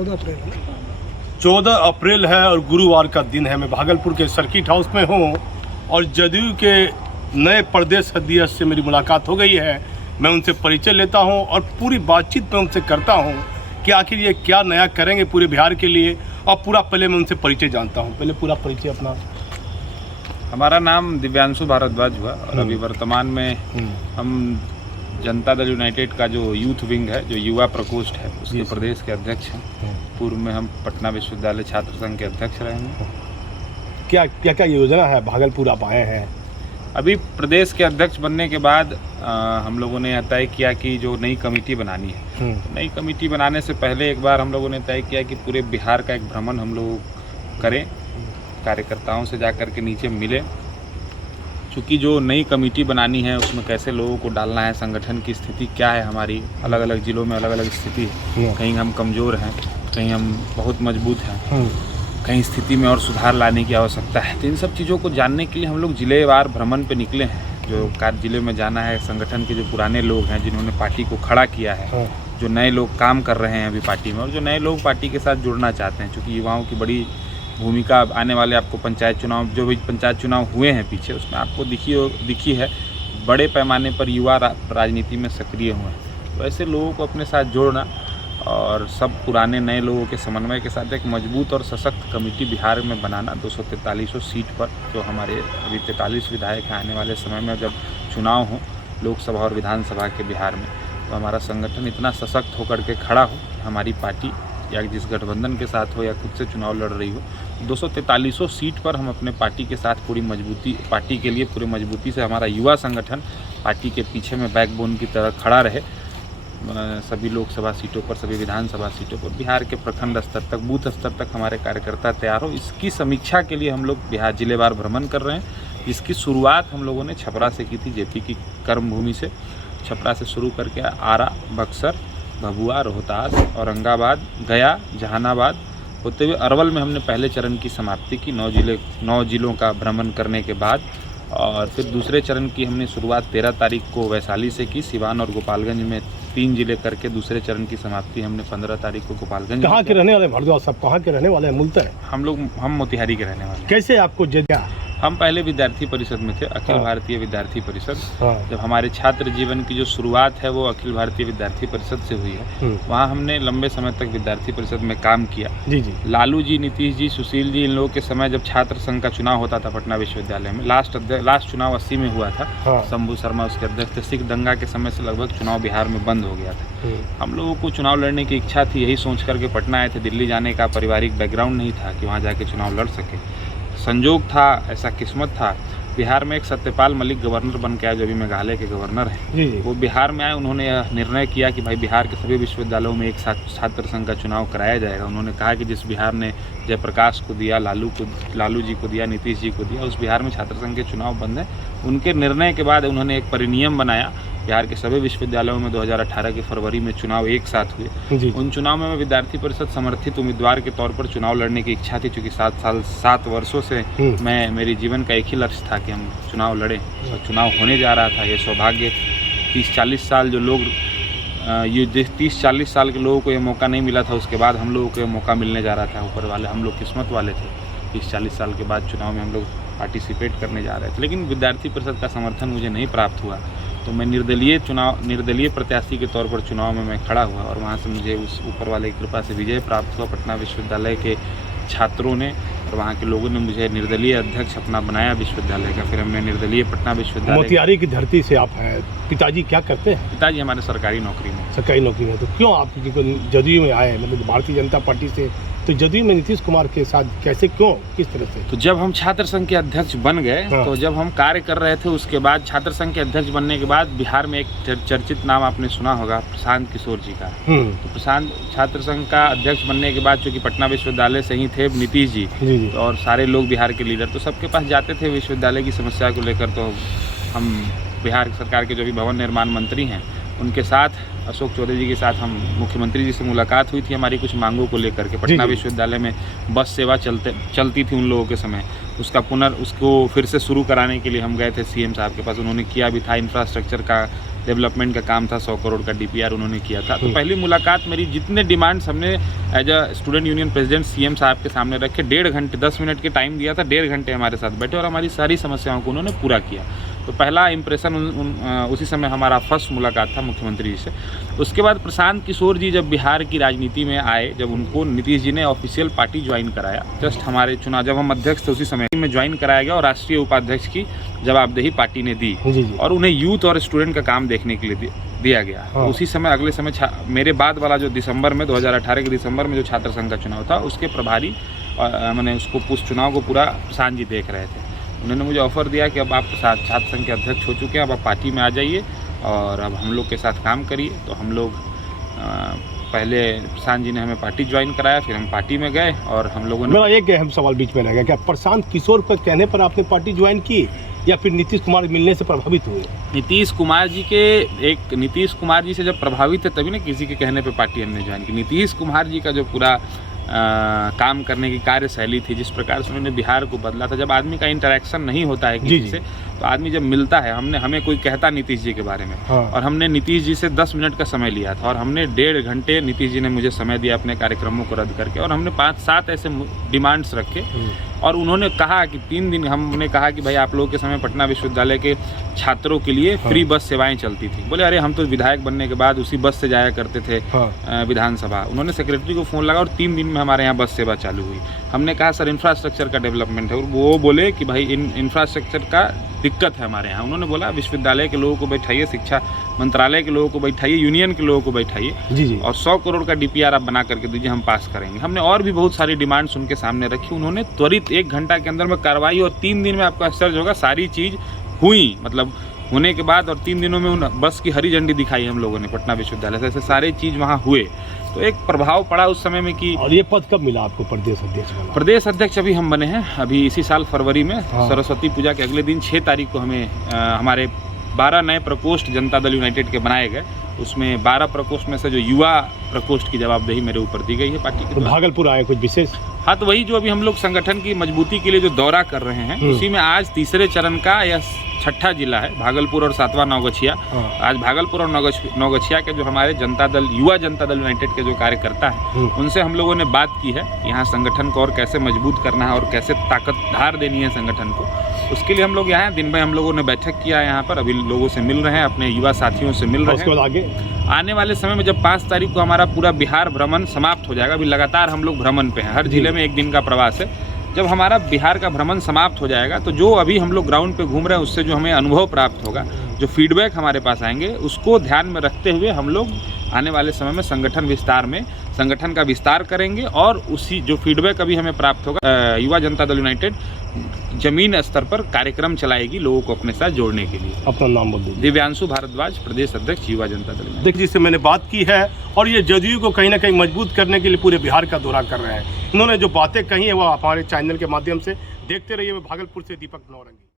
14 अप्रैल है। 14 अप्रैल है और गुरुवार का दिन है। मैं भागलपुर के सर्किट हाउस में हूँ और जदयू के नए प्रदेश अध्यक्ष से मेरी मुलाकात हो गई है। मैं उनसे परिचय लेता हूँ और पूरी बातचीत मैं उनसे करता हूँ कि आखिर ये क्या नया करेंगे पूरे बिहार के लिए। और पूरा पहले मैं उनसे परिचय जानता हूँ। पहले पूरा परिचय अपना। हमारा नाम दिव्यांशु भारद्वाज हुआ और अभी वर्तमान में हम जनता दल यूनाइटेड का जो यूथ विंग है, जो युवा प्रकोष्ठ है, उसके प्रदेश के अध्यक्ष हैं। पूर्व में हम पटना विश्वविद्यालय छात्र संघ के अध्यक्ष रहे हैं। क्या क्या क्या योजना है? भागलपुर आप आए हैं। अभी प्रदेश के अध्यक्ष बनने के बाद हम लोगों ने यह तय किया कि जो नई कमेटी बनानी है, नई कमेटी बनाने से पहले एक बार हम लोगों ने तय किया कि पूरे बिहार का एक भ्रमण हम लोग करें, कार्यकर्ताओं से जाकर के नीचे मिले। चूँकि जो नई कमेटी बनानी है उसमें कैसे लोगों को डालना है, संगठन की स्थिति क्या है, हमारी अलग अलग ज़िलों में अलग अलग स्थिति है। कहीं हम कमज़ोर हैं, कहीं हम बहुत मजबूत हैं, कहीं स्थिति में और सुधार लाने की आवश्यकता है। तो इन सब चीज़ों को जानने के लिए हम लोग जिलेवार भ्रमण पे निकले हैं। जो कार्य जिले में जाना है, संगठन के जो पुराने लोग हैं जिन्होंने पार्टी को खड़ा किया है, जो नए लोग काम कर रहे हैं अभी पार्टी में, और जो नए लोग पार्टी के साथ जुड़ना चाहते हैं। चूँकि युवाओं की बड़ी भूमिका आने वाले आपको पंचायत चुनाव, जो भी पंचायत चुनाव हुए हैं पीछे, उसमें आपको दिखी है बड़े पैमाने पर युवा राजनीति में सक्रिय हुए हैं। तो ऐसे लोगों को अपने साथ जोड़ना और सब पुराने नए लोगों के समन्वय के साथ एक मजबूत और सशक्त कमेटी बिहार में बनाना 243 सीट पर, जो हमारे अभी 43 विधायक हैं। आने वाले समय में जब चुनाव हो लोकसभा और विधानसभा के बिहार में, तो हमारा संगठन इतना सशक्त होकर के खड़ा हो, हमारी पार्टी या जिस गठबंधन के साथ हो या खुद से चुनाव लड़ रही हो, 243 सीट पर हम अपने पार्टी के साथ पूरी मजबूती, पार्टी के लिए पूरी मजबूती से हमारा युवा संगठन पार्टी के पीछे में बैकबोन की तरह खड़ा रहे। सभी लोकसभा सीटों पर, सभी विधानसभा सीटों पर, बिहार के प्रखंड स्तर तक, बूथ स्तर तक हमारे कार्यकर्ता तैयार हो। इसकी समीक्षा के लिए हम लोग बिहार जिलेवार भ्रमण कर रहे हैं। इसकी शुरुआत हम लोगों ने छपरा से की थी, जेपी की कर्मभूमि से। छपरा से शुरू करके आरा, बक्सर, भभुआ, रोहतास, औरंगाबाद, गया, जहानाबाद होते हुए अरवल में हमने पहले चरण की समाप्ति की 9 जिलों का भ्रमण करने के बाद। और फिर दूसरे चरण की हमने शुरुआत 13 तारीख को वैशाली से की। सिवान और गोपालगंज में 3 जिले करके दूसरे चरण की समाप्ति हमने 15 तारीख को गोपालगंज। कहाँ के रहने वाले भारद्वाज साहब? कहाँ के रहने वाले हैं मूलतः? हम मोतिहारी के रहने वाले हैं। कैसे आपको जगह? हम पहले विद्यार्थी परिषद में थे, अखिल भारतीय विद्यार्थी परिषद। जब हमारे छात्र जीवन की जो शुरुआत है वो अखिल भारतीय विद्यार्थी परिषद से हुई है। वहाँ हमने लंबे समय तक विद्यार्थी परिषद में काम किया। जी। लालू जी, नीतीश जी, सुशील जी, इन लोगों के समय जब छात्र संघ का चुनाव होता था पटना विश्वविद्यालय में, लास्ट चुनाव 80 में हुआ था। शंभू शर्मा उसके अध्यक्ष थे। सिख दंगा के समय से लगभग चुनाव बिहार में बंद हो गया था। हम लोगों को चुनाव लड़ने की इच्छा थी, यही सोच करके पटना आए थे। दिल्ली जाने का पारिवारिक बैकग्राउंड नहीं था कि वहाँ जाके चुनाव लड़ सके। संजोग था, ऐसा किस्मत था, बिहार में एक सत्यपाल मलिक गवर्नर बन के आए, जो अभी मेघालय के गवर्नर हैं। वो बिहार में आए। उन्होंने यह निर्णय किया कि भाई बिहार के सभी विश्वविद्यालयों में एक साथ छात्र संघ का चुनाव कराया जाएगा। उन्होंने कहा कि जिस बिहार ने जयप्रकाश को दिया, लालू जी को दिया, नीतीश जी को दिया, उस बिहार में छात्र संघ के चुनाव बंद है। उनके निर्णय के बाद उन्होंने एक परिनियम बनाया। बिहार के सभी विश्वविद्यालयों में 2018 के फरवरी में चुनाव एक साथ हुए। उन चुनाव में मैं विद्यार्थी परिषद समर्थित उम्मीदवार के तौर पर चुनाव लड़ने की इच्छा थी। चूँकि 7 वर्षों से मेरी जीवन का एक ही लक्ष्य था कि हम चुनाव लड़ें, और चुनाव होने जा रहा था। ये सौभाग्य 30-40 साल जो लोग, ये 30-40 साल के लोगों को ये मौका नहीं मिला था, उसके बाद हम लोगों को ये मौका मिलने जा रहा था। ऊपर वाले, हम लोग किस्मत वाले थे। 30-40 साल के बाद चुनाव में हम लोग पार्टिसिपेट करने जा रहे थे। लेकिन विद्यार्थी परिषद का समर्थन मुझे नहीं प्राप्त हुआ, तो मैं निर्दलीय प्रत्याशी के तौर पर चुनाव में मैं खड़ा हुआ, और वहाँ से मुझे उस ऊपर वाले की कृपा से विजय प्राप्त हुआ। पटना विश्वविद्यालय के छात्रों ने और वहाँ के लोगों ने मुझे निर्दलीय अध्यक्ष अपना बनाया विश्वविद्यालय का। फिर हमने निर्दलीय पटना विश्वविद्यालय। मोतिहारी की धरती से आप हैं। पिताजी क्या करते हैं? पिताजी हमारे सरकारी नौकरी में। सरकारी नौकरी में। तो क्यों आप जदयू में आए? मतलब भारतीय जनता पार्टी से, तो जदयू में नीतीश कुमार के साथ कैसे, क्यों, किस तरह से? तो जब हम छात्र संघ के अध्यक्ष बन गए, तो जब हम कार्य कर रहे थे, उसके बाद छात्र संघ के अध्यक्ष बनने के बाद बिहार में एक चर्चित नाम आपने सुना होगा, प्रशांत किशोर जी का। तो प्रशांत छात्र संघ का अध्यक्ष बनने के बाद, चूँकि पटना विश्वविद्यालय से ही थे नीतीश जी, और सारे लोग बिहार के लीडर, तो सबके पास जाते थे विश्वविद्यालय की समस्या को लेकर। तो हम बिहार सरकार के जो भी भवन निर्माण मंत्री हैं, उनके साथ, अशोक चौधरी जी के साथ, हम मुख्यमंत्री जी से मुलाकात हुई थी हमारी कुछ मांगों को लेकर के। पटना विश्वविद्यालय में बस सेवा चलती थी उन लोगों के समय, उसको फिर से शुरू कराने के लिए हम गए थे सीएम साहब के पास। उन्होंने किया भी था, इंफ्रास्ट्रक्चर का डेवलपमेंट का काम था, 100 करोड़ का DPR उन्होंने किया था। तो पहली मुलाकात मेरी, जितने डिमांड्स हमने as a student union president CM साहब के सामने रखे, 1.5 घंटे 10 मिनट के टाइम दिया था, 1.5 घंटे हमारे साथ बैठे और हमारी सारी समस्याओं को उन्होंने पूरा किया। तो पहला इंप्रेशन उसी समय हमारा फर्स्ट मुलाकात था मुख्यमंत्री जी से। उसके बाद प्रशांत किशोर जी जब बिहार की राजनीति में आए, जब उनको नीतीश जी ने ऑफिशियल पार्टी ज्वाइन कराया, जस्ट हमारे चुनाव जब हम अध्यक्ष थे उसी समय में ज्वाइन कराया गया और राष्ट्रीय उपाध्यक्ष की जवाबदेही पार्टी ने दी और उन्हें यूथ और स्टूडेंट का काम देखने के लिए दिया गया। तो उसी समय अगले समय मेरे बाद वाला जो दिसंबर में 2018 के दिसंबर में जो छात्र संघ का चुनाव था, उसके प्रभारी मैंने उसको उस चुनाव को पूरा प्रशांत जी देख रहे थे। उन्होंने मुझे ऑफ़र दिया कि अब आप छात्र संघ के अध्यक्ष हो चुके हैं, अब आप पार्टी में आ जाइए और अब हम लोग के साथ काम करिए। तो हम लोग पहले प्रशांत जी ने हमें पार्टी ज्वाइन कराया, फिर हम पार्टी में गए और हम लोगों ने। मेरा एक अहम सवाल बीच में रह गया, क्या प्रशांत किशोर के कहने पर आपने पार्टी ज्वाइन की या फिर नीतीश कुमार मिलने से प्रभावित हुए? नीतीश कुमार जी से जब प्रभावित थे तभी ना किसी के कहने पे पार्टी हमने ज्वाइन की। नीतीश कुमार जी का जो पूरा काम करने की कार्यशैली थी, जिस प्रकार से उन्होंने बिहार को बदला था, जब आदमी का इंटरेक्शन नहीं होता है किसी से, तो आदमी जब मिलता है, हमें कोई कहता नीतीश जी के बारे में और हमने नीतीश जी से 10 मिनट का समय लिया था और हमने 1.5 घंटे नीतीश जी ने मुझे समय दिया अपने कार्यक्रमों को रद्द करके और हमने 5-7 ऐसे डिमांड्स रखे और उन्होंने कहा कि 3 दिन हमने कहा कि भाई आप लोगों के समय पटना विश्वविद्यालय के छात्रों के लिए फ्री बस सेवाएं चलती थी। बोले अरे हम तो विधायक बनने के बाद उसी बस से जाया करते थे विधानसभा। उन्होंने सेक्रेटरी को फ़ोन लगा और 3 दिन में हमारे यहाँ बस सेवा चालू हुई। हमने कहा सर इंफ्रास्ट्रक्चर का डेवलपमेंट है, और वो बोले कि भाई इंफ्रास्ट्रक्चर का दिक्कत है हमारे यहाँ। उन्होंने बोला विश्वविद्यालय के लोगों को बैठाइए, शिक्षा मंत्रालय के लोगों को बैठाइए, यूनियन के लोगों को बैठाइए और 100 करोड़ का DPR आप बना करके दीजिए, हम पास करेंगे। हमने और भी बहुत सारी डिमांड्स उनके सामने रखी। उन्होंने त्वरित 1 घंटा के अंदर में कार्रवाई और 3 दिन में आपको आश्चर्य होगा सारी चीज़ हुई, मतलब होने के बाद और 3 दिनों में उन बस की हरी झंडी दिखाई हम लोगों ने पटना विश्वविद्यालय से। ऐसे सारे चीज़ वहाँ हुए, तो एक प्रभाव पड़ा उस समय में कि। और ये पद कब मिला आपको प्रदेश अध्यक्ष? प्रदेश अध्यक्ष अभी हम बने हैं, अभी इसी साल फरवरी में। सरस्वती पूजा के अगले दिन 6 तारीख को हमें हमारे 12 नए प्रकोष्ठ जनता दल यूनाइटेड के बनाए गए। उसमें 12 प्रकोष्ठ में से जो युवा प्रकोष्ठ की जवाबदेही मेरे ऊपर दी गई है पार्टी के। तो भागलपुर आए कुछ विशेष? हाँ, तो वही जो अभी हम लोग संगठन की मजबूती के लिए जो दौरा कर रहे हैं, उसी में आज तीसरे चरण का या 6ठा जिला है भागलपुर और 7वां नौगछिया। आज भागलपुर और नौगछिया के जो हमारे युवा जनता दल यूनाइटेड के जो कार्यकर्ता हैं, उनसे हम लोगों ने बात की है यहाँ संगठन को और कैसे मजबूत करना है और कैसे ताकतदार देनी है संगठन को। उसके लिए हम लोग यहाँ दिन में हम लोगों ने बैठक किया है यहाँ पर, अभी लोगों से मिल रहे हैं, अपने युवा साथियों से मिल रहे हैं। उसके बाद आगे आने वाले समय में जब 5 तारीख को हमारा पूरा बिहार भ्रमण समाप्त हो जाएगा, अभी लगातार हम लोग भ्रमण पे हैं, हर जिले में 1 दिन का प्रवास है। जब हमारा बिहार का भ्रमण समाप्त हो जाएगा तो जो अभी हम लोग ग्राउंड पे घूम रहे हैं उससे जो हमें अनुभव प्राप्त होगा, जो फीडबैक हमारे पास आएंगे, उसको ध्यान में रखते हुए हम लोग आने वाले समय में संगठन का विस्तार करेंगे और उसी जो फीडबैक अभी हमें प्राप्त होगा, युवा जनता दल यूनाइटेड जमीन स्तर पर कार्यक्रम चलाएगी लोगों को अपने साथ जोड़ने के लिए। अपना नाम बोल दीजिए। दिव्यांशु भारद्वाज, प्रदेश अध्यक्ष युवा जनता दल। देखिए, जिससे मैंने बात की है और ये जदयू को कहीं ना कहीं मजबूत करने के लिए पूरे बिहार का दौरा कर रहे हैं। इन्होंने जो बातें कही है वो हमारे चैनल के माध्यम से देखते रहिए। मैं भागलपुर से दीपक नौरंगी।